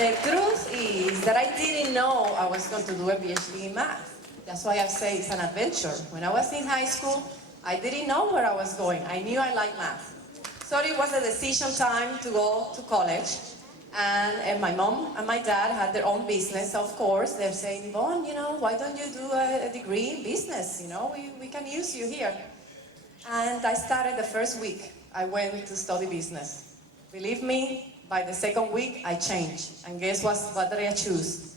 The truth is that I didn't know I was going to do a PhD in math. That's why I say it's an adventure. When I was in high school, I didn't know where I was going. I knew I liked math. So it was a decision time to go to college. And my mom and my dad had their own business, of course. They're saying, Bon, why don't you do a degree in business? We can use you here. And I started the first week. I went to study business. Believe me, by the second week, I changed. And guess what did I choose?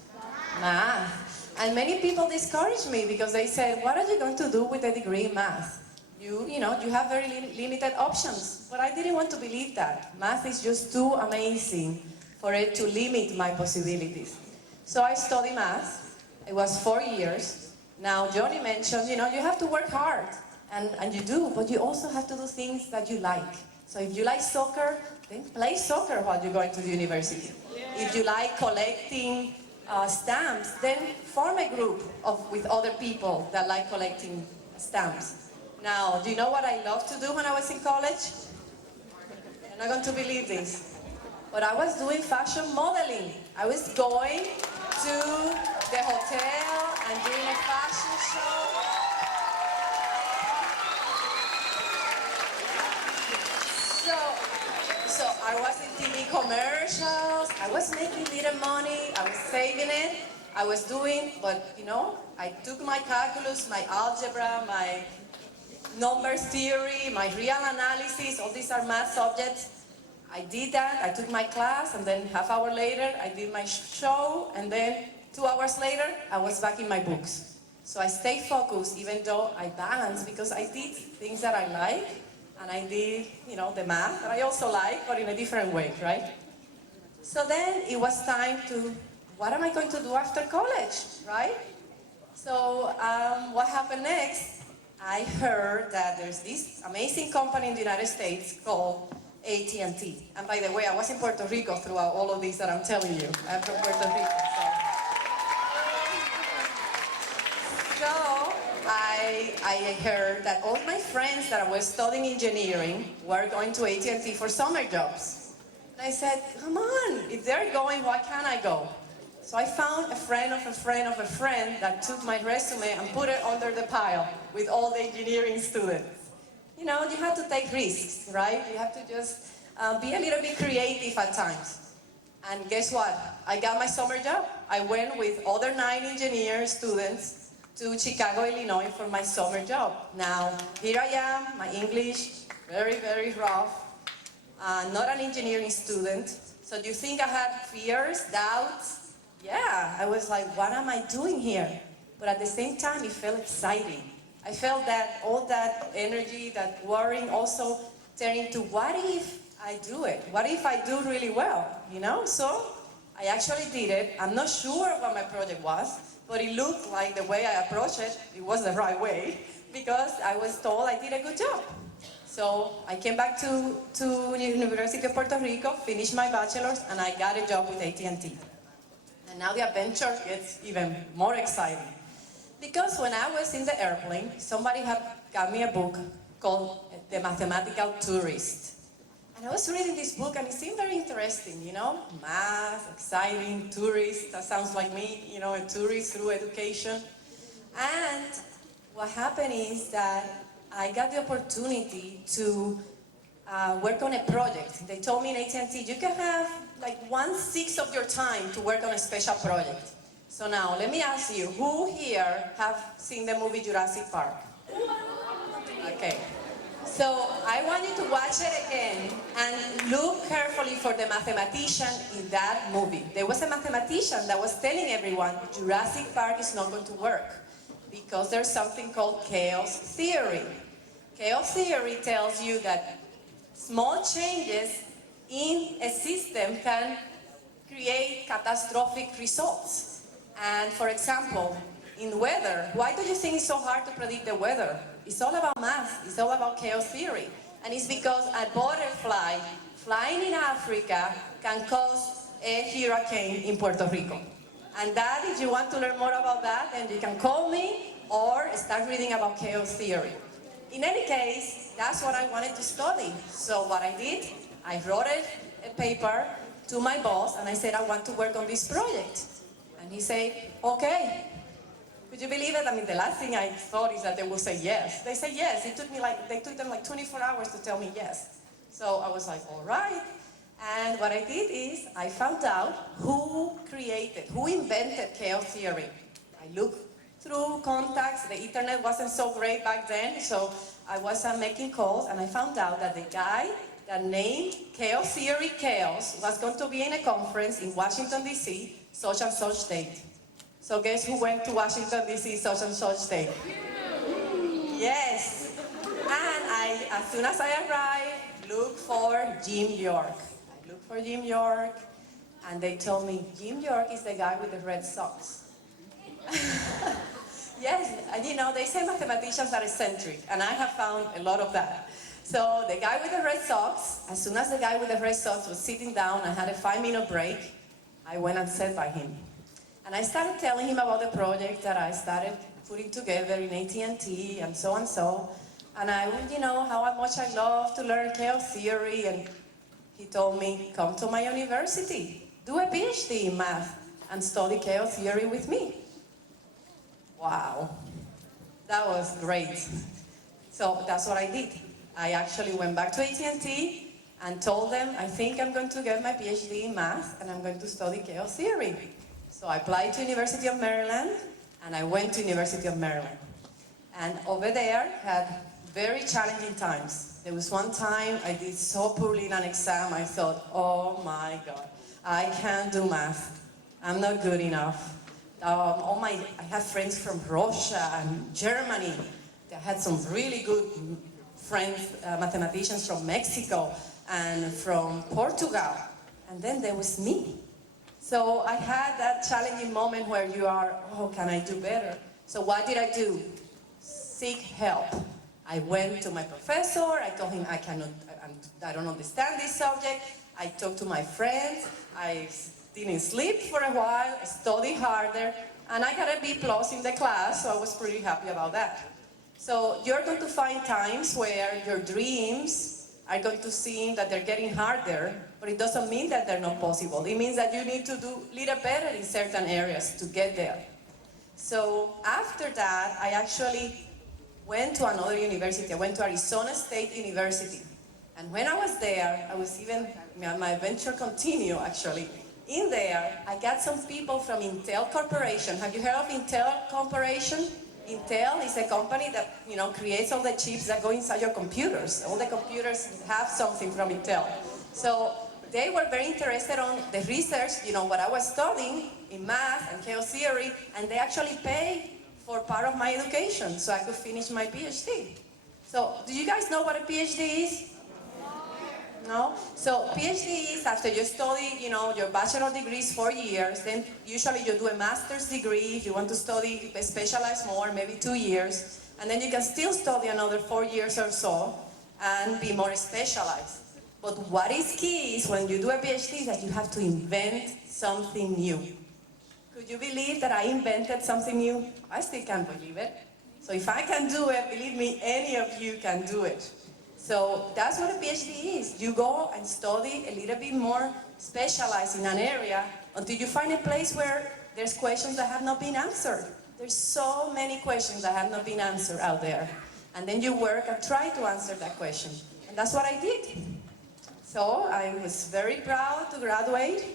Math. And many people discouraged me because they said, what are you going to do with a degree in math? You have very limited options. But I didn't want to believe that. Math is just too amazing for it to limit my possibilities. So I studied math. It was 4 years. Now, Johnny mentioned, you have to work hard. And you do, but you also have to do things that you like. So if you like soccer, then play soccer while you're going to the university. Yeah. If you like collecting stamps, then form a group with other people that like collecting stamps. Now, do you know what I loved to do when I was in college? You're not going to believe this. But I was doing fashion modeling. I was going to the hotel and doing a fashion show. So I was in TV commercials. I was making little money. I was saving it. I was doing, but I took my calculus, my algebra, my number theory, my real analysis. All these are math subjects. I did that, I took my class, and then half hour later, I did my show, and then 2 hours later, I was back in my books. So I stayed focused, even though I balanced, because I did things that I like, and I did, the math that I also like, but in a different way, right? So then it was time to, what am I going to do after college, right? So what happened next? I heard that there's this amazing company in the United States called AT&T. And by the way, I was in Puerto Rico throughout all of this that I'm telling you. I'm from Puerto Rico. So I heard that all my friends that were studying engineering were going to AT&T for summer jobs. And I said, come on, if they're going, why can't I go? So I found a friend of a friend of a friend that took my resume and put it under the pile with all the engineering students. You have to take risks, right? You have to just be a little bit creative at times. And guess what? I got my summer job. I went with other 9 engineer students to Chicago, Illinois for my summer job. Now, here I am, my English, very, very rough. Not an engineering student. So do you think I had fears, doubts? Yeah, I was like, what am I doing here? But at the same time, it felt exciting. I felt that all that energy, that worrying also turned into, what if I do it? What if I do really well, So I actually did it. I'm not sure what my project was, but it looked like the way I approached it, it was the right way, because I was told I did a good job. So I came back to University of Puerto Rico, finished my bachelor's, and I got a job with AT&T. And now the adventure gets even more exciting. Because when I was in the airplane, somebody had got me a book called The Mathematical Tourist. And I was reading this book and it seemed very interesting, math, exciting, tourist, that sounds like me, a tourist through education. And what happened is that I got the opportunity to work on a project. They told me in AT&T, you can have like 1/6 of your time to work on a special project. So now, let me ask you, who here have seen the movie Jurassic Park? Okay. So I want you to watch it again and look carefully for the mathematician in that movie. There was a mathematician that was telling everyone Jurassic Park is not going to work because there's something called chaos theory. Chaos theory tells you that small changes in a system can create catastrophic results. And for example, in weather, why do you think it's so hard to predict the weather? It's all about math, it's all about chaos theory. And it's because a butterfly flying in Africa can cause a hurricane in Puerto Rico. And that, if you want to learn more about that, then you can call me or start reading about chaos theory. In any case, that's what I wanted to study. So what I did, I wrote a paper to my boss and I said, I want to work on this project. And he said, okay. Could you believe it? I mean, the last thing I thought is that they will say yes. They said yes. They took them like 24 hours to tell me yes. So I was like, all right. And what I did is I found out who invented chaos theory. I looked through contacts. The internet wasn't so great back then, so I was making calls, and I found out that the guy that named chaos theory chaos was going to be in a conference in Washington, D.C., such and such date. So guess who went to Washington, D.C., such and such date? Yes. And as soon as I arrived, looked for Jim York. I looked for Jim York, and they told me, Jim York is the guy with the red socks. Yes, and you know, they say mathematicians are eccentric, and I have found a lot of that. So the guy with the red socks, as soon as the guy with the red socks was sitting down and had a 5-minute break, I went and sat by him. And I started telling him about the project that I started putting together in AT&T and so and so. And I, you know, how much I love to learn chaos theory. And he told me, come to my university, do a PhD in math and study chaos theory with me. Wow, that was great. So that's what I did. I actually went back to AT&T and told them, I think I'm going to get my PhD in math and I'm going to study chaos theory. So I applied to University of Maryland and I went to University of Maryland. And over there had very challenging times. There was one time I did so poorly in an exam, I thought, oh my God, I can't do math. I'm not good enough. I have friends from Russia and Germany. I had some really good friends, mathematicians from Mexico and from Portugal. And then there was me. So I had that challenging moment where you are, oh, can I do better? So what did I do? Seek help. I went to my professor. I told him I don't understand this subject. I talked to my friends. I didn't sleep for a while, studied harder, and I got a B+ in the class, so I was pretty happy about that. So you're going to find times where your dreams are going to seem that they're getting harder, but it doesn't mean that they're not possible. It means that you need to do a little better in certain areas to get there. So after that, I actually went to another university. I went to Arizona State University. And when I was there, my venture continued actually. In there, I got some people from Intel Corporation. Have you heard of Intel Corporation? Intel is a company that, you know, creates all the chips that go inside your computers. All the computers have something from Intel. So they were very interested on the research, you know, what I was studying in math and chaos theory, and they actually paid for part of my education so I could finish my PhD. So do you guys know what a PhD is? No? So PhD is after you study, you know, your bachelor degree is 4 years, then usually you do a master's degree if you want to study, specialize more, maybe 2 years, and then you can still study another 4 years or so and be more specialized. But what is key is when you do a PhD is that you have to invent something new. Could you believe that I invented something new? I still can't believe it. So if I can do it, believe me, any of you can do it. So that's what a PhD is. You go and study a little bit more specialized in an area until you find a place where there's questions that have not been answered. There's so many questions that have not been answered out there. And then you work and try to answer that question. And that's what I did. So I was very proud to graduate.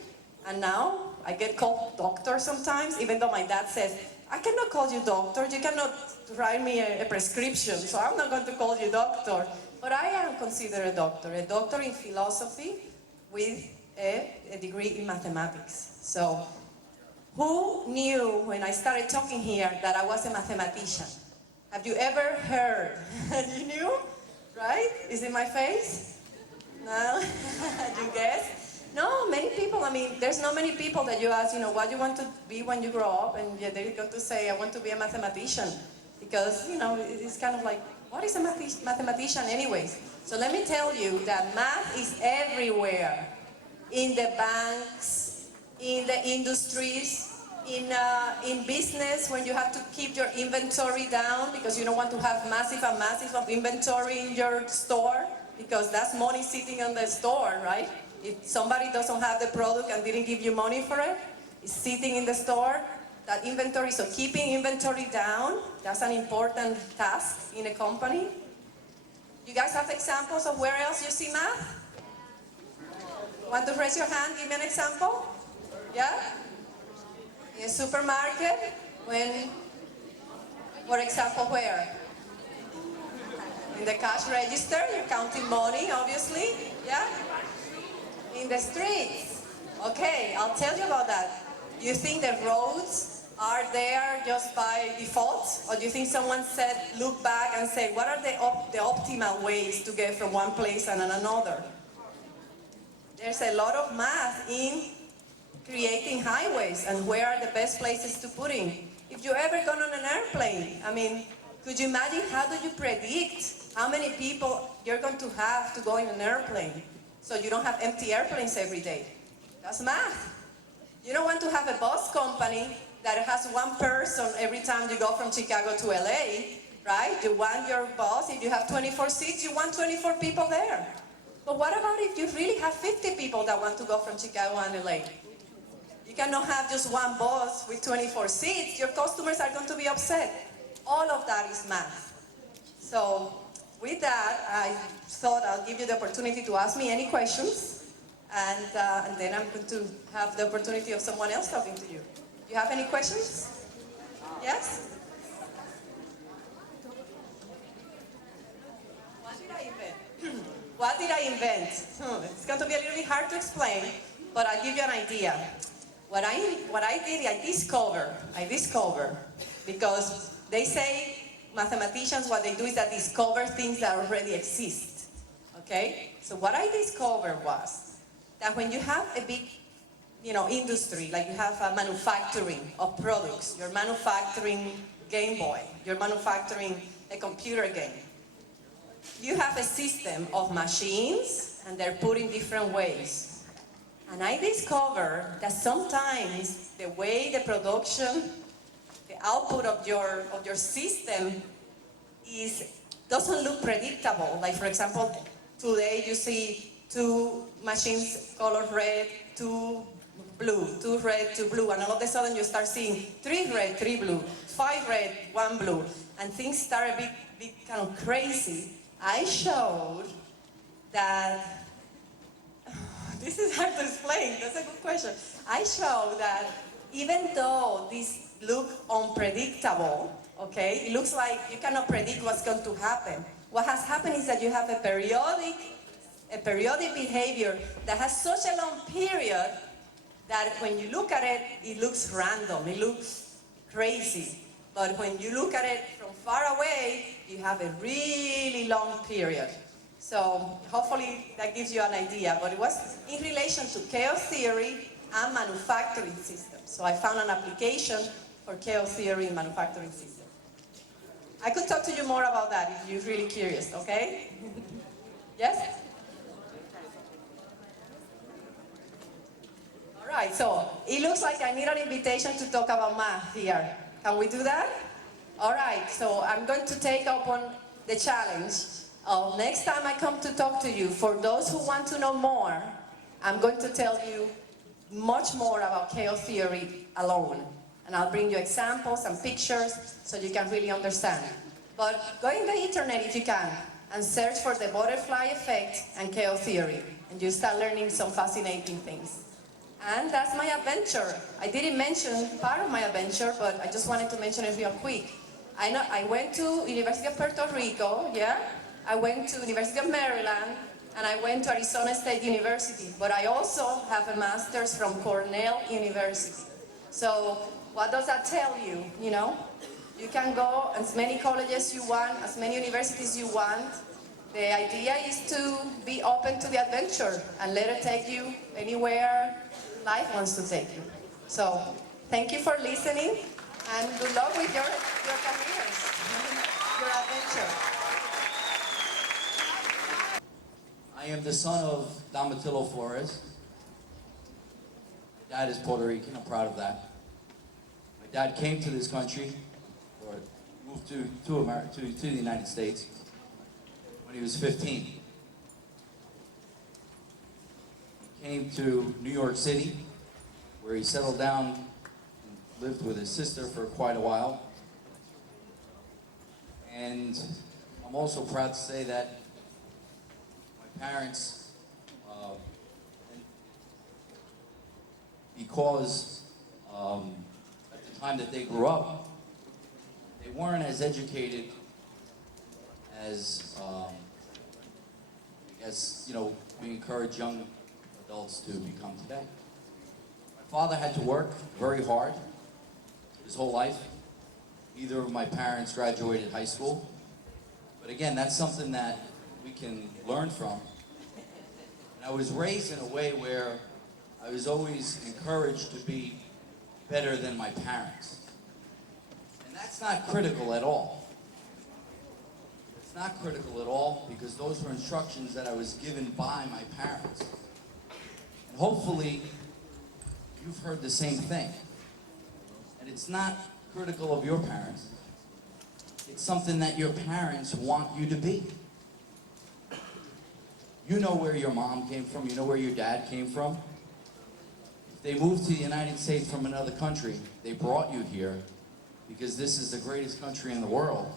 And now I get called doctor sometimes, even though my dad says, I cannot call you doctor. You cannot write me a prescription. So I'm not going to call you doctor. But I am considered a doctor in philosophy with a degree in mathematics. So who knew when I started talking here that I was a mathematician? Have you ever heard? You knew? Right? Is it my face? No? You guess? No, many people, I mean, there's not many people that you ask, you know, what you want to be when you grow up, and yeah, they're going to say, I want to be a mathematician. Because, you know, it's kind of like, what is a mathematician anyways? So let me tell you that math is everywhere. In the banks, in the industries, in business, when you have to keep your inventory down because you don't want to have massive of inventory in your store because that's money sitting on the store, right? If somebody doesn't have the product and didn't give you money for it, it's sitting in the store, that inventory, so keeping inventory down, that's an important task in a company. You guys have examples of where else you see math? Want to raise your hand, give me an example? Yeah? In a supermarket, when, for example, where? In the cash register, you're counting money, obviously, yeah? In the streets. Okay, I'll tell you about that. You think the roads are there just by default? Or do you think someone said, look back and say, what are the optimal ways to get from one place and another? There's a lot of math in creating highways and where are the best places to put in. If you ever gone on an airplane, I mean, could you imagine how do you predict how many people you're going to have to go in an airplane so you don't have empty airplanes every day? That's math. You don't want to have a bus company that has one person every time you go from Chicago to LA, right? You want your bus, if you have 24 seats, you want 24 people there. But what about if you really have 50 people that want to go from Chicago and LA? You cannot have just one bus with 24 seats. Your customers are going to be upset. All of that is math. So with that, I thought I'll give you the opportunity to ask me any questions, and then I'm going to have the opportunity of someone else talking to you. Do you have any questions? Yes? What did I invent? What did I invent? It's going to be a little bit hard to explain, but I'll give you an idea. What I did, I discover, because they say mathematicians, what they do is that discover things that already exist, okay? So what I discovered was that when you have a big, industry, like you have a manufacturing of products, you're manufacturing Game Boy, you're manufacturing a computer game, you have a system of machines, and they're put in different ways. And I discovered that sometimes the way the production, the output of your system doesn't look predictable. Like for example, today you see 2 machines colored red, 2 blue, 2 red, 2 blue, and all of a sudden you start seeing 3 red, 3 blue, 5 red, 1 blue, and things start a bit kind of crazy. I showed that, this is hard to explain, that's a good question. I showed that even though these look unpredictable, okay, it looks like you cannot predict what's going to happen. What has happened is that you have a periodic behavior that has such a long period that when you look at it, it looks random, it looks crazy. But when you look at it from far away, you have a really long period. So hopefully that gives you an idea. But it was in relation to chaos theory and manufacturing systems. So I found an application for chaos theory in manufacturing systems. I could talk to you more about that if you're really curious, okay? Yes? All right, so it looks like I need an invitation to talk about math here. Can we do that? All right, so I'm going to take up on the challenge of next time I come to talk to you, for those who want to know more, I'm going to tell you much more about chaos theory alone. And I'll bring you examples and pictures so you can really understand. But go in the internet if you can and search for the butterfly effect and chaos theory, and you start learning some fascinating things. And that's my adventure. I didn't mention part of my adventure, but I just wanted to mention it real quick. I went to University of Puerto Rico, yeah? I went to University of Maryland, and I went to Arizona State University. But I also have a master's from Cornell University. So what does that tell you, You can go as many colleges you want, as many universities you want. The idea is to be open to the adventure and let it take you anywhere life wants to take you. So thank you for listening, and good luck with your careers, your adventure. I am the son of Domitilo Flores. My dad is Puerto Rican, I'm proud of that. My dad came to this country, or moved to the United States when he was 15. came to New York City, where he settled down and lived with his sister for quite a while. And I'm also proud to say that my parents, because at the time that they grew up, they weren't as educated as, I guess, we encourage young adults to become today. My father had to work very hard his whole life. Neither of my parents graduated high school. But again, that's something that we can learn from. And I was raised in a way where I was always encouraged to be better than my parents. And that's not critical at all. It's not critical at all because those were instructions that I was given by my parents. And hopefully, you've heard the same thing. And it's not critical of your parents. It's something that your parents want you to be. You know where your mom came from. You know where your dad came from. If they moved to the United States from another country, they brought you here because this is the greatest country in the world.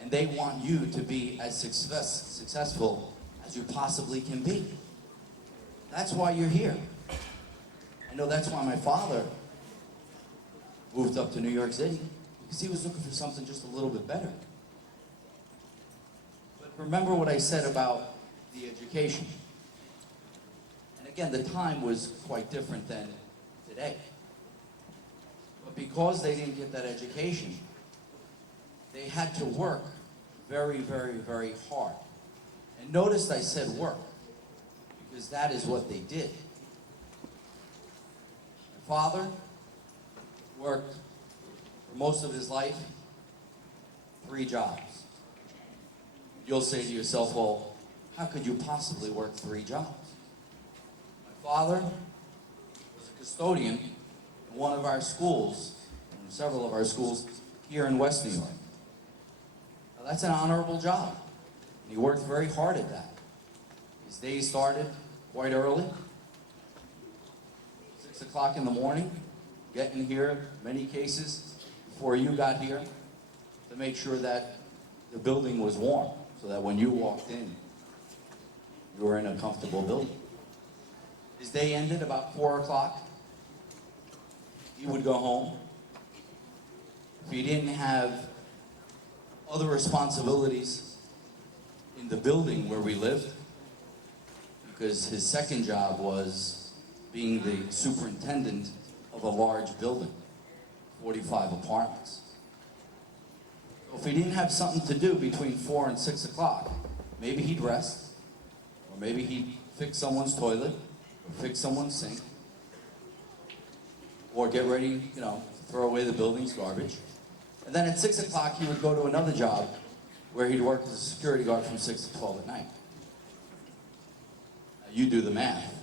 And they want you to be as successful as you possibly can be. That's why you're here. I know that's why my father moved up to New York City, because he was looking for something just a little bit better. But remember what I said about the education. And again, the time was quite different than today. But because they didn't get that education, they had to work very, very, very hard. And notice I said work, because that is what they did. My father worked for most of his life 3 jobs. You'll say to yourself, well, how could you possibly work 3 jobs? My father was a custodian in one of our schools, in several of our schools here in West New York. Now, that's an honorable job, and he worked very hard at that. His day started quite early, 6 o'clock in the morning, getting here, many cases, before you got here, to make sure that the building was warm, so that when you walked in, you were in a comfortable building. His day ended about 4 o'clock. He would go home. If he didn't have other responsibilities in the building where we lived, because his second job was being the superintendent of a large building, 45 apartments. So if he didn't have something to do between 4 and 6 o'clock, maybe he'd rest, or maybe he'd fix someone's toilet, or fix someone's sink, or get ready, to throw away the building's garbage. And then at 6 o'clock, he would go to another job where he'd work as a security guard from 6 to 12 at night. Now, you do the math.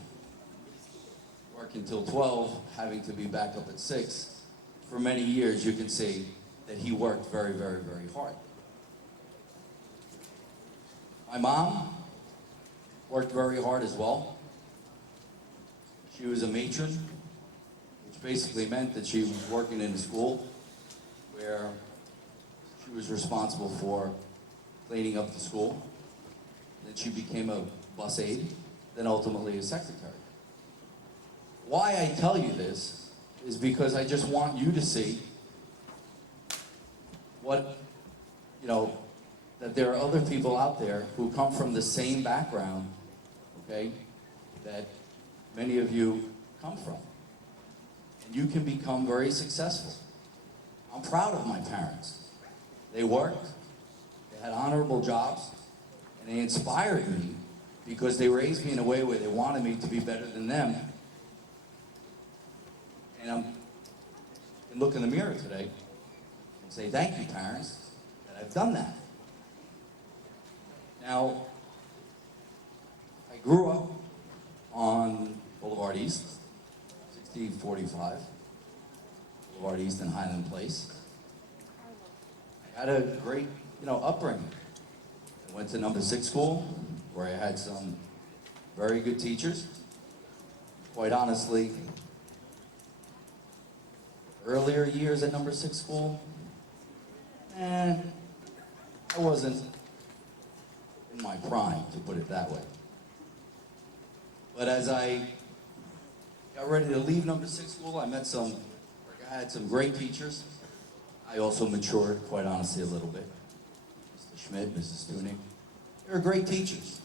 Work until 12, having to be back up at 6. For many years, you can see that he worked very, very, very hard. My mom worked very hard as well. She was a matron, which basically meant that she was working in a school where she was responsible for cleaning up the school. Then she became a bus aide, then ultimately a secretary. Why I tell you this is because I just want you to see what, that there are other people out there who come from the same background, okay, that many of you come from. And you can become very successful. I'm proud of my parents. They worked, they had honorable jobs, and they inspired me because they raised me in a way where they wanted me to be better than them. And I can look in the mirror today and say, thank you, parents, that I've done that. Now, I grew up on Boulevard East, 6045, Boulevard East and Highland Place. I had a great, upbringing. I went to number 6 school, where I had some very good teachers. quite honestly, earlier years at number 6 school, I wasn't in my prime, to put it that way. But as I got ready to leave number 6 school, I had some great teachers. I also matured, quite honestly, a little bit. Mr. Schmidt, Mrs. Tuning. They were great teachers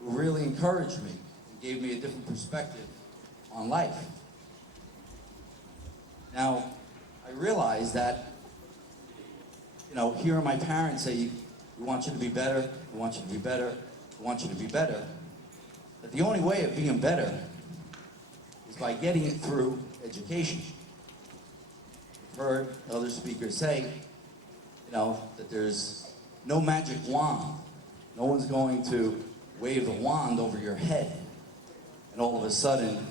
who really encouraged me and gave me a different perspective on life. Now, I realized that, hearing my parents say, we want you to be better, we want you to be better, we want you to be better, that the only way of being better is by getting it through education. I've heard other speakers say, that there's no magic wand. No one's going to wave a wand over your head, and all of a sudden,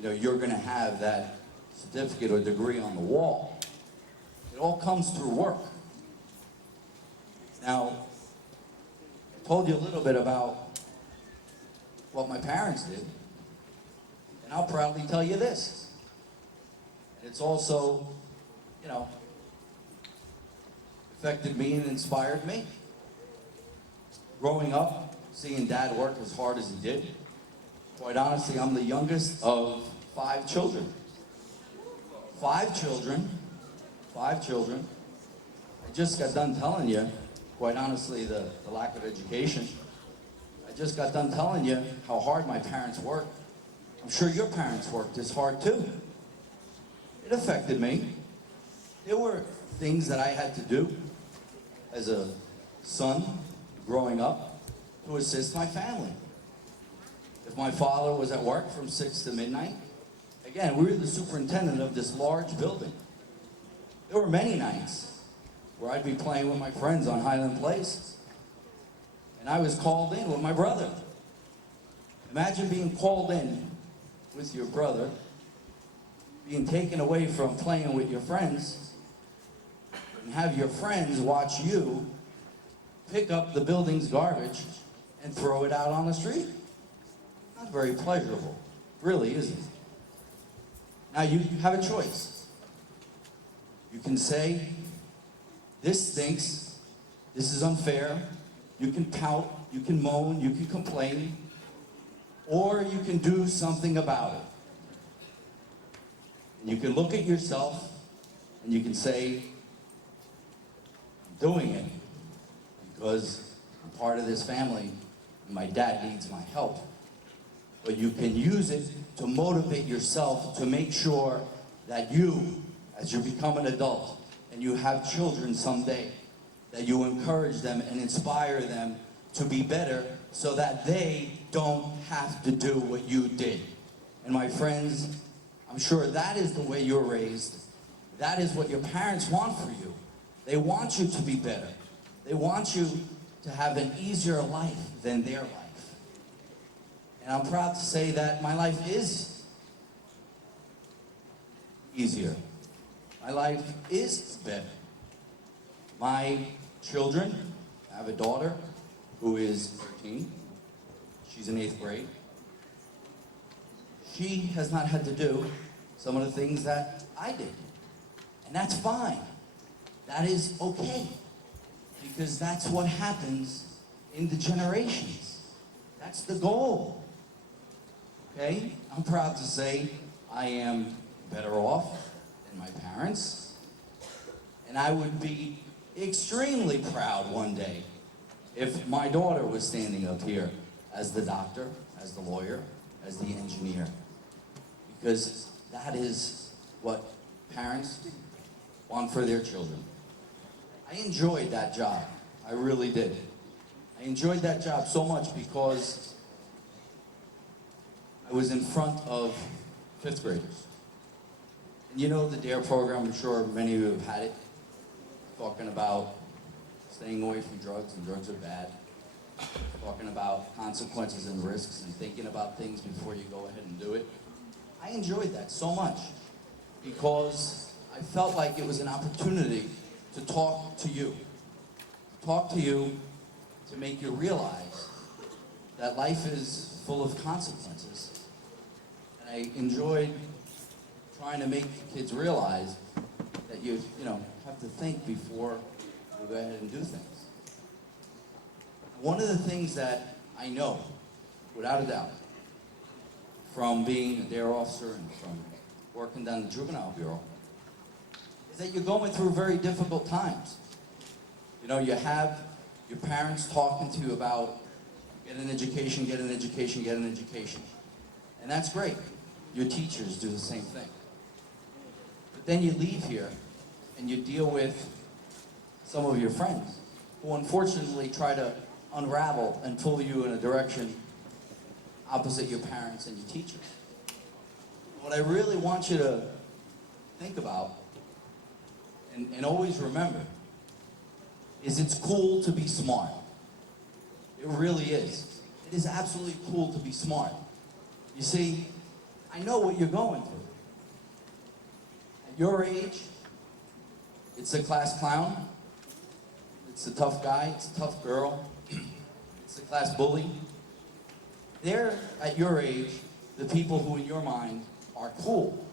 you're going to have that certificate or degree on the wall. It all comes through work. Now, I told you a little bit about what my parents did, and I'll proudly tell you this. And it's also, affected me and inspired me. Growing up, seeing Dad work as hard as he did, quite honestly, I'm the youngest of 5 children. 5 children. I just got done telling you, quite honestly, the lack of education. I just got done telling you how hard my parents worked. I'm sure your parents worked as hard too. It affected me. There were things that I had to do as a son growing up to assist my family. If my father was at work from 6 to midnight, again, we were the superintendent of this large building. There were many nights where I'd be playing with my friends on Highland Place, and I was called in with my brother. Imagine being called in with your brother, being taken away from playing with your friends, and have your friends watch you pick up the building's garbage and throw it out on the street. Not very pleasurable. Really isn't. Now you have a choice. You can say, this stinks, this is unfair. You can pout, you can moan, you can complain, or you can do something about it. And you can look at yourself and you can say, I'm doing it because I'm part of this family and my dad needs my help. But you can use it to motivate yourself to make sure that you, as you become an adult and you have children someday, that you encourage them and inspire them to be better so that they don't have to do what you did. And my friends, I'm sure that is the way you're raised. That is what your parents want for you. They want you to be better. They want you to have an easier life than their life. And I'm proud to say that my life is easier. My life is better. My children, I have a daughter who is 13. She's in 8th grade. She has not had to do some of the things that I did. And that's fine. That is okay. Because that's what happens in the generations. That's the goal. Okay? I'm proud to say I am better off than my parents. And I would be extremely proud one day if my daughter was standing up here as the doctor, as the lawyer, as the engineer. Because that is what parents want for their children. I enjoyed that job. I really did. I enjoyed that job so much because I was in front of 5th graders. And you know the DARE program, I'm sure many of you have had it, talking about staying away from drugs and drugs are bad, talking about consequences and risks and thinking about things before you go ahead and do it. I enjoyed that so much because I felt like it was an opportunity to talk to you. Talk to you to make you realize that life is full of consequences. And I enjoyed trying to make kids realize that you have to think before you go ahead and do things. One of the things that I know, without a doubt, from being a dare officer and from working down the juvenile bureau, is that you're going through very difficult times. You know, you have your parents talking to you about get an education, get an education, get an education. And that's great. Your teachers do the same thing. But then you leave here and you deal with some of your friends who unfortunately try to unravel and pull you in a direction opposite your parents and your teachers. What I really want you to think about and always remember is it's cool to be smart. It really is. It is absolutely cool to be smart. You see, I know what you're going through. At your age, it's a class clown, it's a tough guy, it's a tough girl, it's a class bully. They're, at your age, the people who in your mind are cool.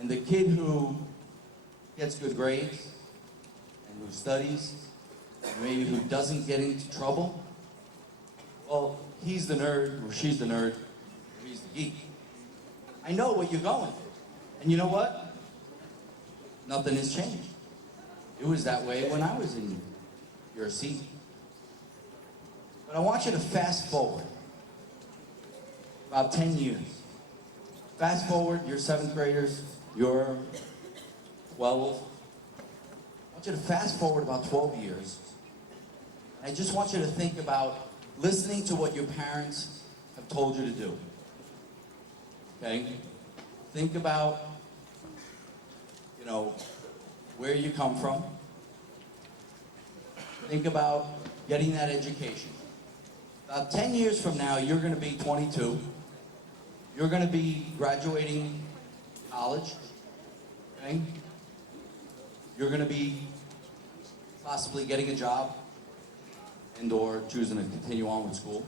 And the kid who gets good grades, and who studies, and maybe who doesn't get into trouble, well, he's the nerd, or she's the nerd, or he's the geek. I know what you're going through. And you know what? Nothing has changed. It was that way when I was in your seat. But I want you to fast forward about 10 years. Fast forward, you're 7th graders, you're 12. I want you to fast forward about 12 years. And I just want you to think about listening to what your parents have told you to do. Okay? Think about, where you come from. Think about getting that education. About 10 years from now, you're going to be 22. You're going to be graduating college. Okay? You're going to be possibly getting a job and or choosing to continue on with school.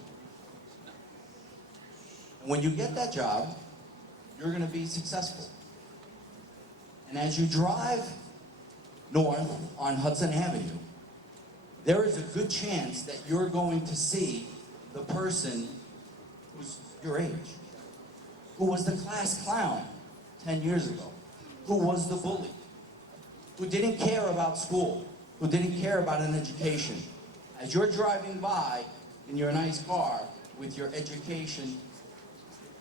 And when you get that job, you're going to be successful. And as you drive north on Hudson Avenue, there is a good chance that you're going to see the person who's your age, who was the class clown 10 years ago, who was the bully, who didn't care about school, who didn't care about an education. As you're driving by in your nice car with your education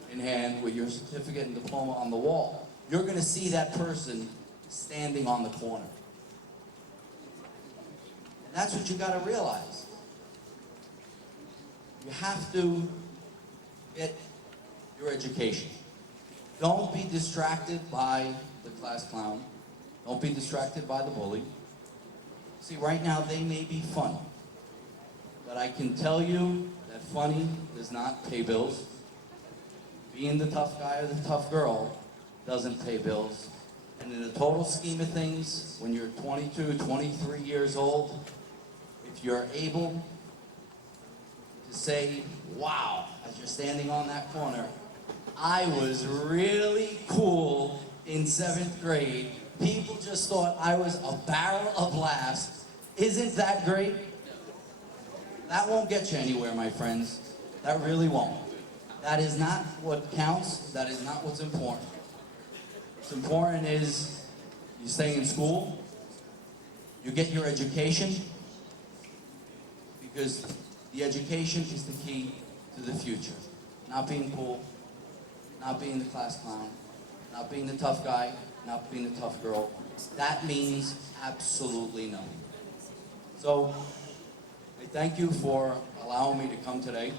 in hand, with your certificate and diploma on the wall, you're going to see that person standing on the corner. And that's what you got to realize. You have to get your education. Don't be distracted by the class clown. Don't be distracted by the bully. See, right now they may be funny, but I can tell you that funny does not pay bills. Being the tough guy or the tough girl doesn't pay bills. And in the total scheme of things, when you're 22, 23 years old, if you're able to say, wow, as you're standing on that corner, I was really cool in 7th grade. People just thought I was a barrel of laughs. Isn't that great? That won't get you anywhere, my friends. That really won't. That is not what counts. That is not what's important. What's important is you stay in school, you get your education, because the education is the key to the future. Not being cool, not being the class clown, not being the tough guy, not being the tough girl. That means absolutely nothing. So, I thank you for allowing me to come today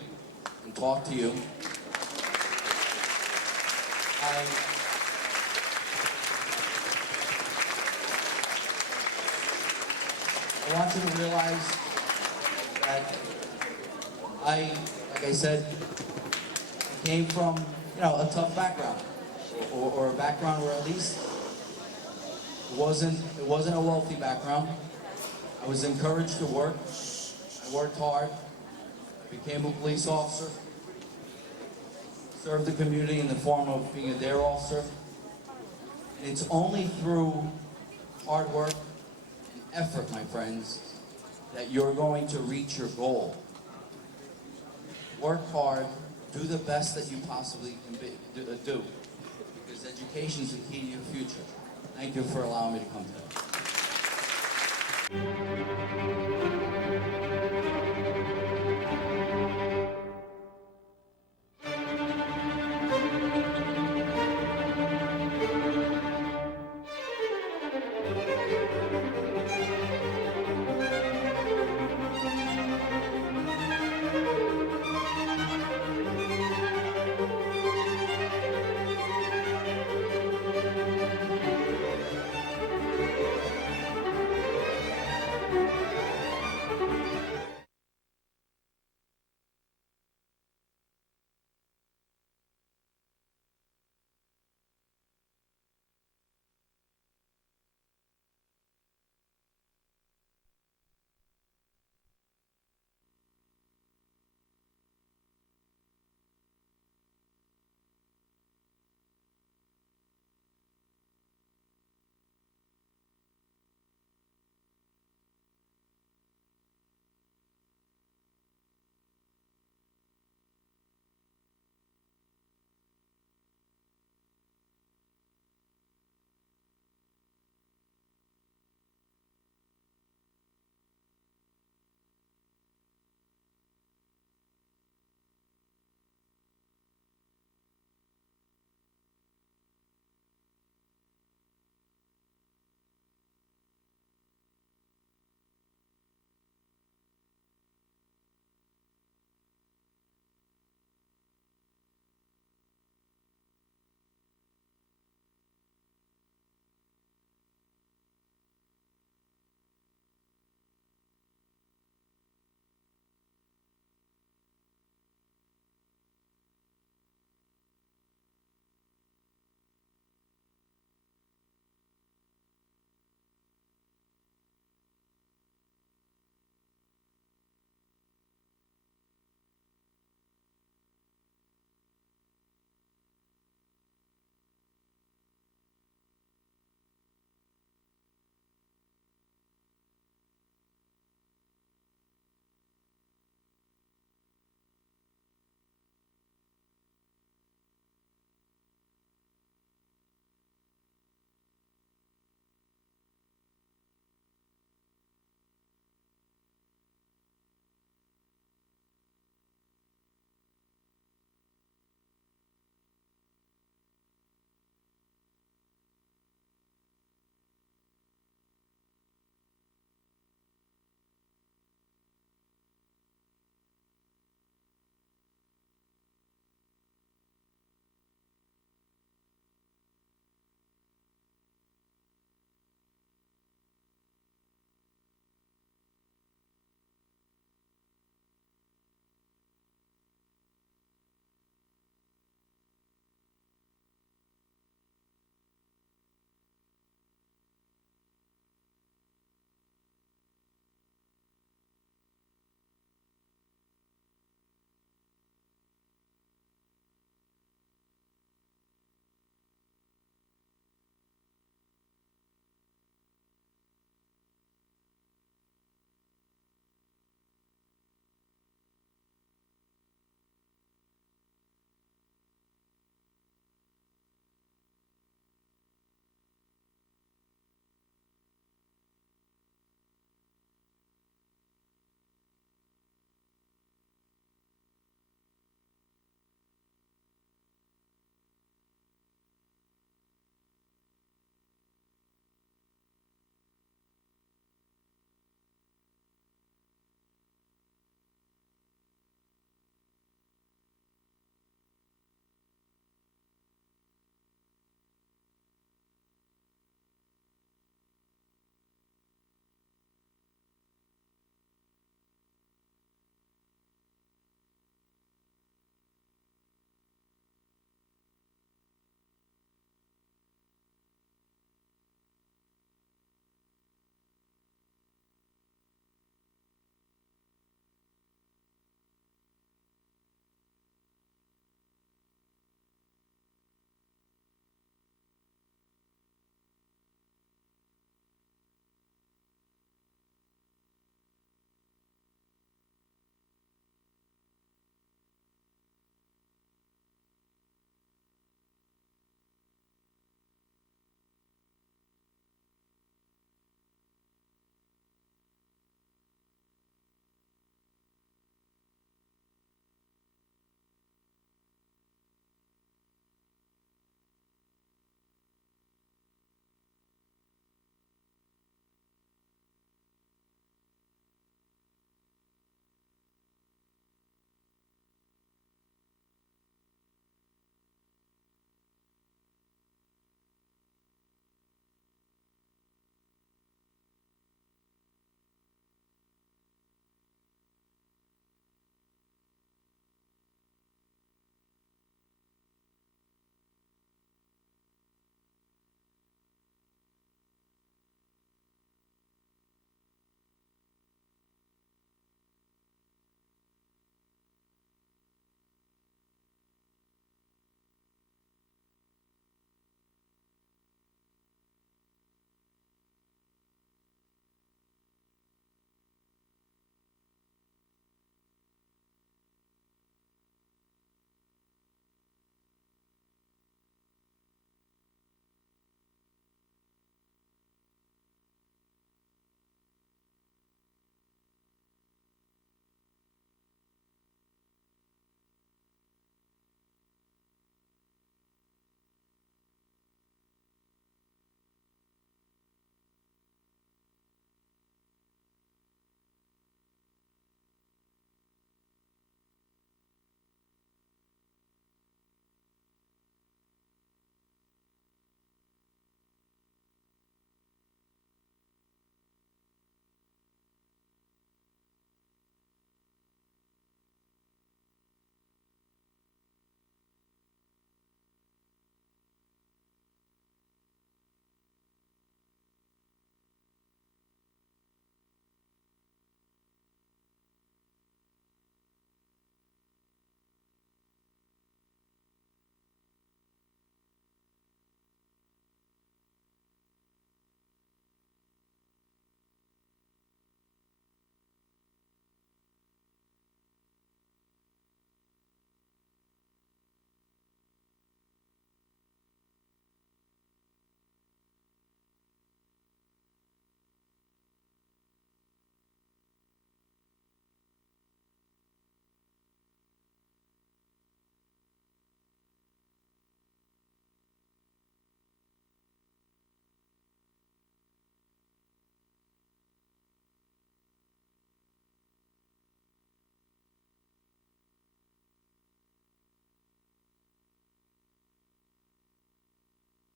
and talk to you. I want you to realize that like I said, came from, a tough background, or a background where at least it wasn't a wealthy background. I was encouraged to work. I worked hard. I became a police officer. serve the community in the form of being a dare officer. And it's only through hard work and effort, my friends, that you're going to reach your goal. Work hard, do the best that you possibly can do, because education is the key to your future. Thank you for allowing me to come today.